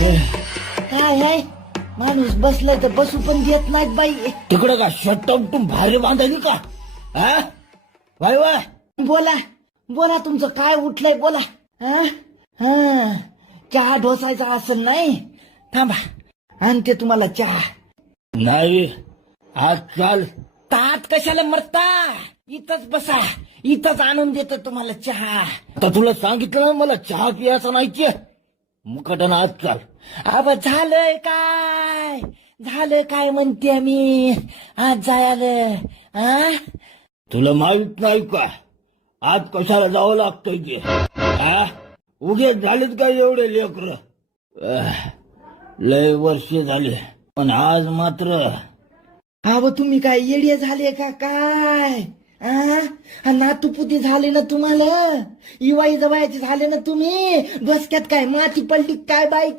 काय आहे माणूस बसलाय तर बसू पण देत नाहीत बाई. तिकडं का शर्ट उठून भारी बांधायली का? हा बाय बाय. बोला बोला तुमचं काय उठलंय बोला. हा हा चहा ढोसायचा असं नाही. थांबा आणते तुम्हाला चहा. नाही आज चाल. तात कशाला मरता, इथंच बसा, इथंच आणून देतो तुम्हाला चहा. आता तुला सांगितलं ना मला चहा पियाचा नाहीचे. मुकाटन आज चाल. अब झालंय काय, झालं काय म्हणते मी आज जायला. हा तुला माहित नाही का आज कशाला जावं लागतंय ते? हा उगे झालेत का एवढे लेकर? लय वर्ष झाले पण आज मात्र. अहो तुम्ही काय येडे झाले का काय? नातूपुती झाले ना तुम्हाला, इवाई जवायचे झाले ना तुम्ही. बसक्यात काय माती पडली काय बाई?